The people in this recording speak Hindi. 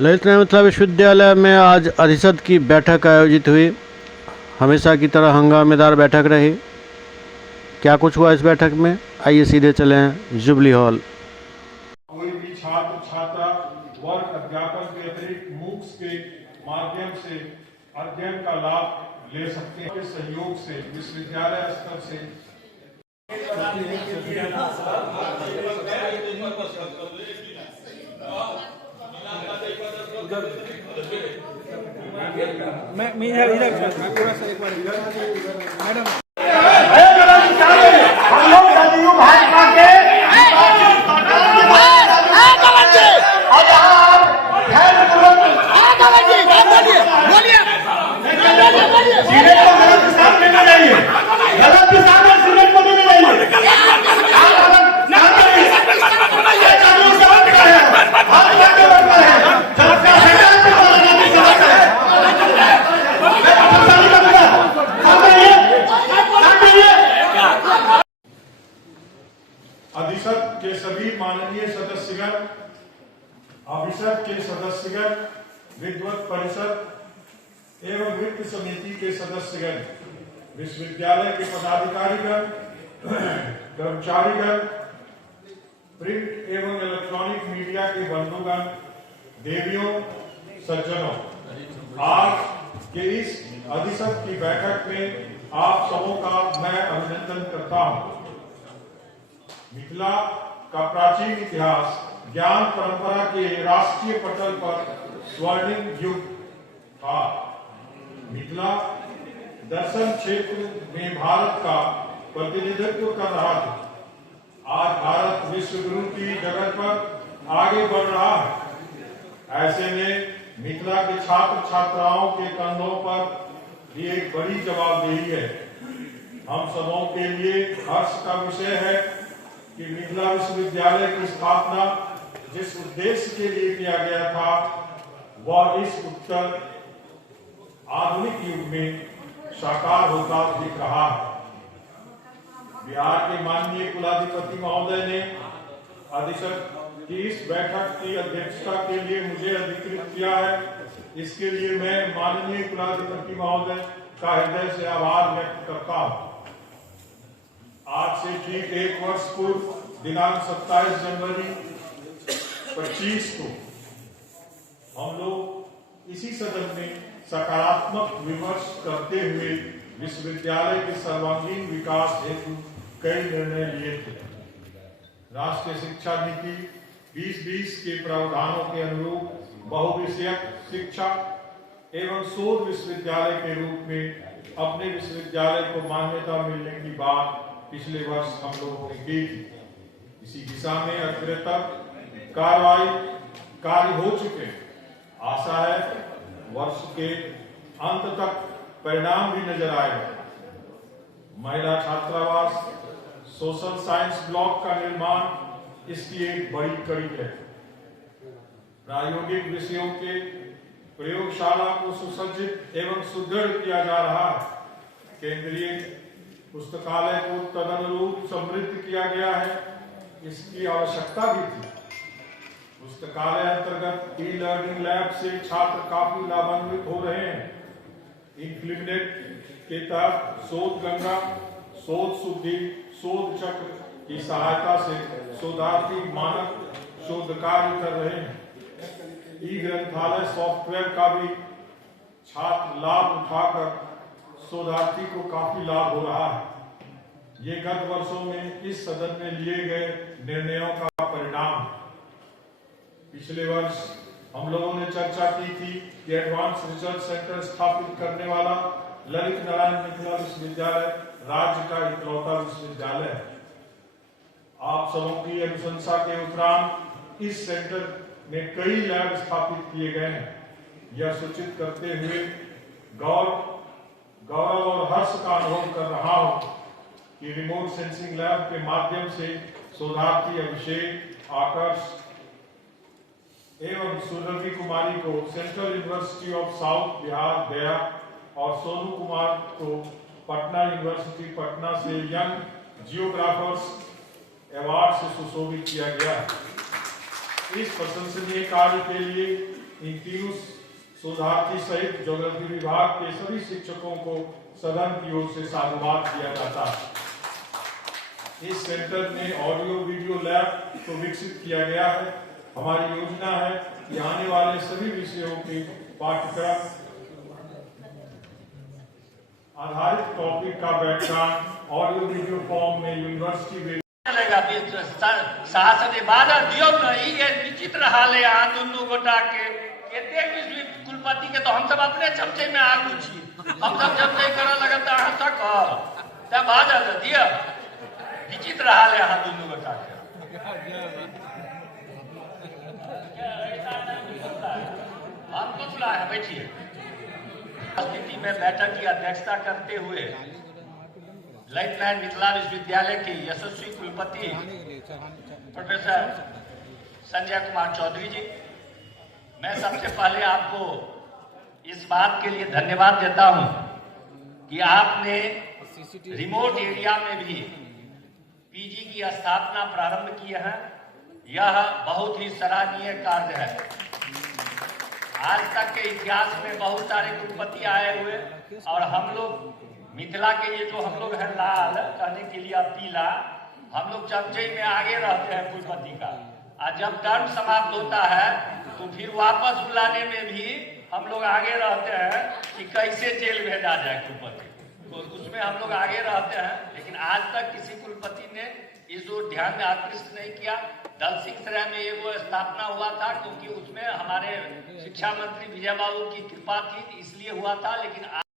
ललित नारायण मिथिला विश्वविद्यालय में आज अधिसद की बैठक आयोजित हुई। हमेशा की तरह हंगामेदार बैठक रही। क्या कुछ हुआ इस बैठक में, आइए सीधे चले हैं जुबली हॉल। कोई भी छात्र छात्रा वर्ग अध्यापन के अतिरिक्त मूक्स के माध्यम से अध्ययन का लाभ ले सकते हैं। सहयोग से विश्वविद्यालय स्तर से मैं इधर थोड़ा सा एक बार मैडम हम लोग जदयू भाजपा के और जहां आप सीनेट को गलत दिशा में लेना चाहिए, गलत दिशा में सीनेट को लेना चाहिए। अधिसद के सभी माननीय सदस्यगण, अभिषद के सदस्यगण, विद्वत परिषद एवं वित्त समिति के सदस्यगण, विश्वविद्यालय के पदाधिकारीगण, कर्मचारीगण, प्रिंट एवं इलेक्ट्रॉनिक मीडिया के बंधुगण, देवियों, सज्जनों, आज के इस अधिसद की बैठक में आप सबों का मैं अभिनंदन करता हूं। मिथिला का प्राचीन इतिहास ज्ञान परंपरा के राष्ट्रीय पटल पर स्वर्णिम युग था। मिथिला दर्शन क्षेत्र में भारत का प्रतिनिधित्व कर रहा था। आज भारत विश्व गुरु की जगह पर आगे बढ़ रहा है। ऐसे में मिथिला के छात्र छात्राओं के कंधों पर ये एक बड़ी जवाबदेही है। हम सबों के लिए हर्ष का विषय है कि मिथिला विश्वविद्यालय की स्थापना जिस उद्देश्य के लिए किया गया था वह इस उत्तर आधुनिक युग में साकार होता दिख रहा है। बिहार के माननीय कुलाधिपति महोदय ने अधिसद की इस बैठक की अध्यक्षता के लिए मुझे अधिकृत किया है। इसके लिए मैं माननीय कुलाधिपति महोदय का हृदय से आभार व्यक्त करता हूँ। आज से ठीक एक वर्ष पूर्व दिनांक 27 जनवरी 25 को हम लोग इसी सदन में सकारात्मक विमर्श करते हुए विश्वविद्यालय के सर्वांगीण विकास हेतु कई निर्णय लिए थे। राष्ट्रीय शिक्षा नीति 2020 के प्रावधानों के अनुरूप बहुविषयक शिक्षा एवं शोध विश्वविद्यालय के रूप में अपने विश्वविद्यालय को मान्यता मिलने की बात पिछले वर्ष हम लोगों ने की थी। इसी दिशा में अग्रतर कार्य हो चुके। आशा है वर्ष के अंत तक परिणाम भी नजर आएगा। महिला छात्रावास, सोशल साइंस ब्लॉक का निर्माण इसकी एक बड़ी कड़ी है। प्रायोगिक विषयों के प्रयोगशाला को सुसज्जित एवं सुदृढ़ किया जा रहा है। केंद्रीय पुस्तकालय को तदनुरूप समृद्ध किया गया है। इसकी आवश्यकता भी थी। पुस्तकालय अंतर्गत ई लर्निंग लैब से छात्र काफी लाभान्वित हो रहे हैं। इनक्लिनेट के तहत शोध गंगा, शोध शुद्धि, शोध चक्र की सहायता से शोधार्थी मानक शोध कार्य कर रहे हैं। ई ग्रंथालय सॉफ्टवेयर का भी छात्र लाभ उठाकर शोधार्थी को काफी लाभ हो रहा है। ये गत वर्षों में इस सदन में लिए गए निर्णयों का परिणाम है। पिछले वर्ष हम लोगों ने चर्चा की थी कि एडवांस रिसर्च सेंटर स्थापित करने वाला ललित नारायण मिथिला विश्वविद्यालय राज्य का इकलौता विश्वविद्यालय है। आप सबों की अनुशंसा के उपरांत इस सेंटर में कई लैब स्थापित किए गए हैं। यह सूचित करते हुए गौरव और हर्ष का अनुभव कर रहा हूं कि रिमोट सेंसिंग लैब के माध्यम से शोधार्थी अभिषेक, आकर्ष एवं सुरभि कुमारी को central university of south Bihar गया और सोनू कुमार को पटना यूनिवर्सिटी पटना से यंग जियोग्राफर्स अवार्ड से सुशोभित किया गया। इस प्रशंसनीय कार्य के लिए इन तीनों शोधार्थी सहित ज्योग्राफी विभाग के सभी शिक्षकों को सदन की ओर से साधुवाद दिया जाता है। इस सेंटर में ऑडियो वीडियो लैब को विकसित किया गया है। हमारी योजना है कि आने वाले सभी विषयों के पाठ्यक्रम आधारित टॉपिक का बैकग्राउंड ऑडियो वीडियो फॉर्म में यूनिवर्सिटी शासन बाधा दियो न ये विचित्र हाल है यहाँ दुनू गोटा के कुलपति के तो हम सब अपने चमचे में आगू छी, हम सब चमचे कर लगे तो अहाँ तक बाधा दिया विचित्र हाल है यहाँ दुनू गोटा के। हमको बुलाया है, बैठिए। स्थिति में बैठक की अध्यक्षता करते हुए लेफ्टिनेंट मिथिला विश्वविद्यालय के यशस्वी कुलपति प्रोफेसर संजय कुमार चौधरी जी, मैं सबसे पहले आपको इस बात के लिए धन्यवाद देता हूं कि आपने रिमोट एरिया में भी पीजी की स्थापना प्रारंभ की है। यह बहुत ही सराहनीय कार्य है। आज तक के इतिहास में बहुत सारे कुलपति आए हुए और हम लोग मिथिला के ये जो हम लोग हैं लाल कहने के लिए पीला, हम लोग चमचे में आगे रहते हैं कुलपति का, और जब टर्म समाप्त होता है तो फिर वापस बुलाने में भी हम लोग आगे रहते हैं कि कैसे जेल भेजा जाए कुलपति, तो उसमें हम लोग आगे रहते हैं। लेकिन आज तक किसी कुलपति ने इस ओर ध्यान आकृष्ट नहीं किया। दल सिंह सराय में ये वो स्थापना हुआ था क्योंकि उसमें हमारे शिक्षा मंत्री विजय बाबू की कृपा थी, इसलिए हुआ था। लेकिन